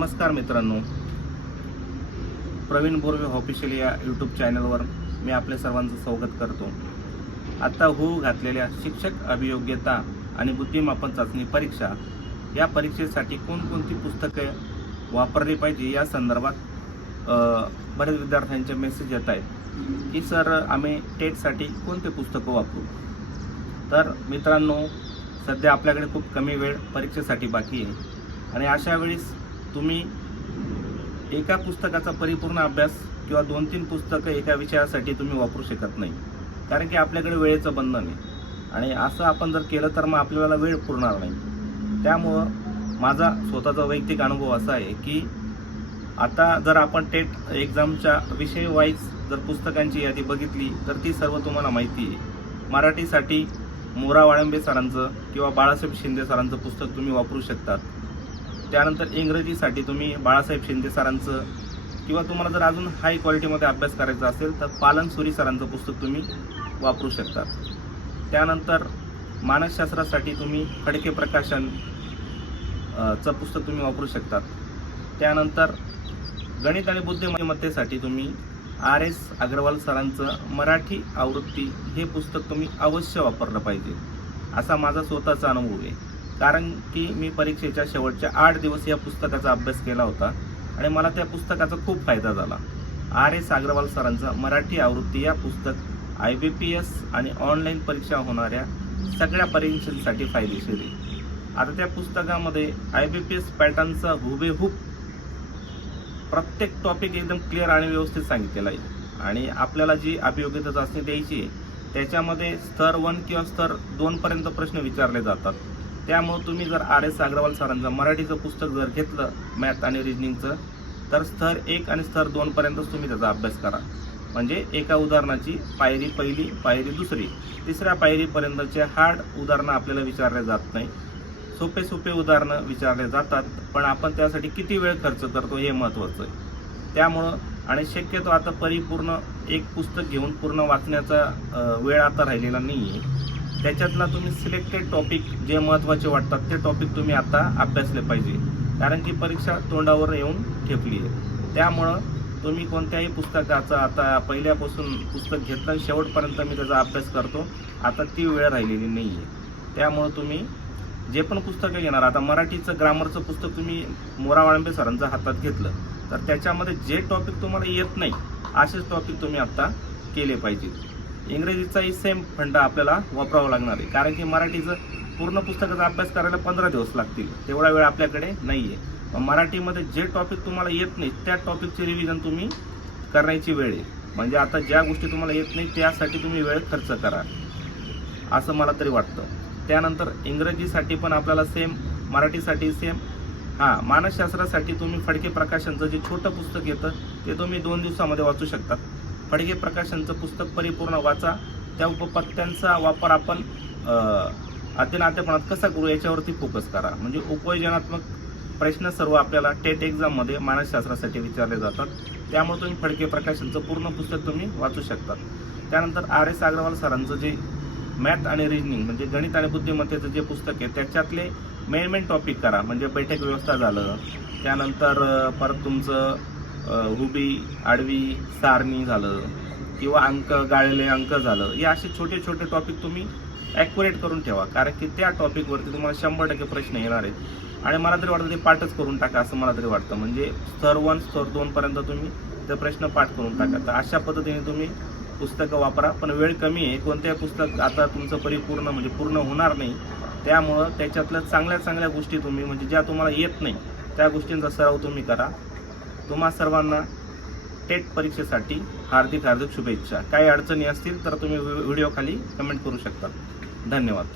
नमस्कार मित्रांनो. प्रवीण बोरवे ऑफिशियल या यूट्यूब चॅनलवर मी आपल्या सर्वांचं स्वागत करतो. आता होऊ घातलेल्या शिक्षक अभियोग्यता आणि बुद्धिमापन चाचणी परीक्षा या परीक्षेसाठी कोणकोणती पुस्तके वापरली पाहिजे या संदर्भात बरेच विद्यार्थ्यांचे मेसेज येत आहेत. की सर आम्ही टेटसाठी कोणते पुस्तकं वापरू? तर मित्रांनो सध्या आपल्याकडे खूप कमी वेळ परीक्षेसाठी बाकी आहे. आणि अशा वेळेस तुम्ही एका पुस्तकाचा परिपूर्ण अभ्यास किंवा दोन तीन पुस्तकं एका विषयासाठी तुम्ही वापरू शकत नाही. कारण की आपल्याकडे वेळेचं बंधन आहे. आणि असं आपण जर केलं तर मग आपल्याला वेळ पुरणार नाही. त्यामुळं माझा स्वतःचा वैयक्तिक अनुभव असा आहे की आता जर आपण टेट एक्झामच्या विषय वाईज जर पुस्तकांची यादी बघितली तर ती सर्व तुम्हाला माहिती आहे. मराठीसाठी मोरा वाळंबे सरांचं किंवा बाळासाहेब शिंदे सरांचं पुस्तक तुम्ही वापरू शकतात. त्यानंतर इंग्रजीसाठी तुम्ही बाळासाहेब शिंदे सरांचं किंवा तुम्हाला जर अजून हाय क्वालिटीमध्ये अभ्यास करायचा असेल तर पालन सुरी सरांचं पुस्तक तुम्ही वापरू शकता. त्यानंतर मानसशास्त्रासाठी तुम्ही खडके प्रकाशन चं पुस्तक तुम्ही वापरू शकतात त्यानंतर गणित आणि बुद्धिमत्तेसाठी तुम्ही आर एस अग्रवाल सरांचं मराठी आवृत्ती हे पुस्तक तुम्ही अवश्य वापरलं पाहिजे. असा माझा स्वतःचा अनुभव आहे. कारण की मी परीक्षेच्या शेवटच्या आठ दिवस या पुस्तकाचा अभ्यास केला होता आणि मला त्या पुस्तकाचा खूप फायदा झाला. आर एस अग्रवाल सरांचा मराठी आवृत्ती या पुस्तक आय बी पी एस आणि ऑनलाईन परीक्षा होणाऱ्या सगळ्या परीक्षांसाठी फायदेशीर आहे. आता त्या पुस्तकामध्ये आय बी पी एस पॅटर्नचा हुबेहूब प्रत्येक टॉपिक एकदम क्लिअर आणि व्यवस्थित सांगितलेला आहे. आणि आपल्याला जी अभियोग्यता चाचणी द्यायची आहे त्याच्यामध्ये स्तर वन किंवा स्तर दोनपर्यंत प्रश्न विचारले जातात. त्यामुळे तुम्ही जर आर एस अग्रवाल सरांचं मराठीचं पुस्तक जर घेतलं मॅथ आणि रिजनिंगचं तर स्तर एक आणि स्तर दोनपर्यंतच तुम्ही त्याचा अभ्यास करा. म्हणजे एका उदाहरणाची पायरी पहिली पायरी दुसरी. तिसऱ्या पायरीपर्यंतचे हार्ड उदाहरणं आपल्याला विचारले जात नाही. सोपे सोपे उदाहरणं विचारले जातात पण आपण त्यासाठी किती वेळ खर्च करतो हे महत्त्वाचं आहे. त्यामुळं आणि शक्यतो आता परिपूर्ण एक पुस्तक घेऊन पूर्ण वाचण्याचा वेळ आता राहिलेला नाही आहे त्याच्यातला तुम्ही सिलेक्टेड टॉपिक जे महत्त्वाचे वाटतात ते टॉपिक तुम्ही आता अभ्यासले पाहिजे. कारण की परीक्षा तोंडावर येऊन ठेपली आहे. त्यामुळं तुम्ही कोणत्याही पुस्तकाचा आता पहिल्यापासून पुस्तक घेतलं शेवटपर्यंत मी त्याचा अभ्यास करतो. आता ती वेळ राहिलेली नाही आहे त्यामुळं तुम्ही जे पण पुस्तकं घेणार आता मराठीचं ग्रामरचं पुस्तक तुम्ही मोरा वाळंबे सरांचं हातात घेतलं तर त्याच्यामध्ये जे टॉपिक तुम्हाला येत नाही असेच टॉपिक तुम्ही आत्ता केले पाहिजेत. इंग्रजीचाही सेम फंडा आपल्याला वापरावा लागणार आहे. कारण की मराठीचं पूर्ण पुस्तकाचा अभ्यास करायला पंधरा दिवस लागतील. तेवढा वेळ आपल्याकडे नाही आहे मराठीमध्ये जे टॉपिक तुम्हाला येत नाही त्या टॉपिकचे रिव्हिजन तुम्ही करण्याची वेळ आहे. म्हणजे आता ज्या गोष्टी तुम्हाला येत नाही त्यासाठी तुम्ही वेळ खर्च करा. असं मला तरी वाटतं. त्यानंतर इंग्रजीसाठी पण आपल्याला सेम मराठीसाठी सेम हां मानसशास्त्रासाठी तुम्ही फडके प्रकाशनचं जे छोटं पुस्तक येतं ते तुम्ही दोन दिवसामध्ये वाचू शकतात फडके प्रकाशनचं पुस्तक परिपूर्ण वाचा. त्या उपपत्त्यांचा वापर आपण अत्यनात्यपणात कसा करू याच्यावरती फोकस करा. म्हणजे उपयोजनात्मक प्रश्न सर्व आपल्याला टेट एक्झाममध्ये मानसशास्त्रासाठी विचारले जातात. त्यामुळे तुम्ही फडके प्रकाशनचं पूर्ण पुस्तक तुम्ही वाचू शकतात त्यानंतर आर एस अग्रवाल सरांचं जे मॅथ आणि रिजनिंग म्हणजे गणित आणि बुद्धिमत्तेचं जे पुस्तक आहे त्याच्यातले मेन मेन टॉपिक करा. म्हणजे बैठक व्यवस्था झालं. त्यानंतर परत तुमचं उभी हुबी आडवी सारणी झालं किंवा अंक गाळलेले अंक झालं हे असे छोटे छोटे टॉपिक तुम्ही ॲक्युरेट करून ठेवा. कारण की त्या टॉपिकवरती तुम्हाला शंभर टक्के प्रश्न येणार आहेत. आणि मला तरी वाटतं ते पाठच करून टाका असं मला तरी वाटतं. म्हणजे स्तर वन स्तर दोनपर्यंत तुम्ही ते प्रश्न पाठ करून टाका. तर अशा पद्धतीने तुम्ही पुस्तकं वापरा. पण वेळ कमी आहे. कोणत्याही पुस्तक आता तुमचं परिपूर्ण म्हणजे पूर्ण होणार नाही. त्यामुळं त्याच्यातल्या चांगल्या चांगल्या गोष्टी तुम्ही म्हणजे ज्या तुम्हाला येत नाही त्या गोष्टींचा सराव तुम्ही करा. तुम्हा सर्वांना टेट परीक्षेसाठी हार्दिक हार्दिक शुभेच्छा. काही अडचणी असतील तर तुम्ही व्हिडिओ खाली कमेंट करू शकता. धन्यवाद.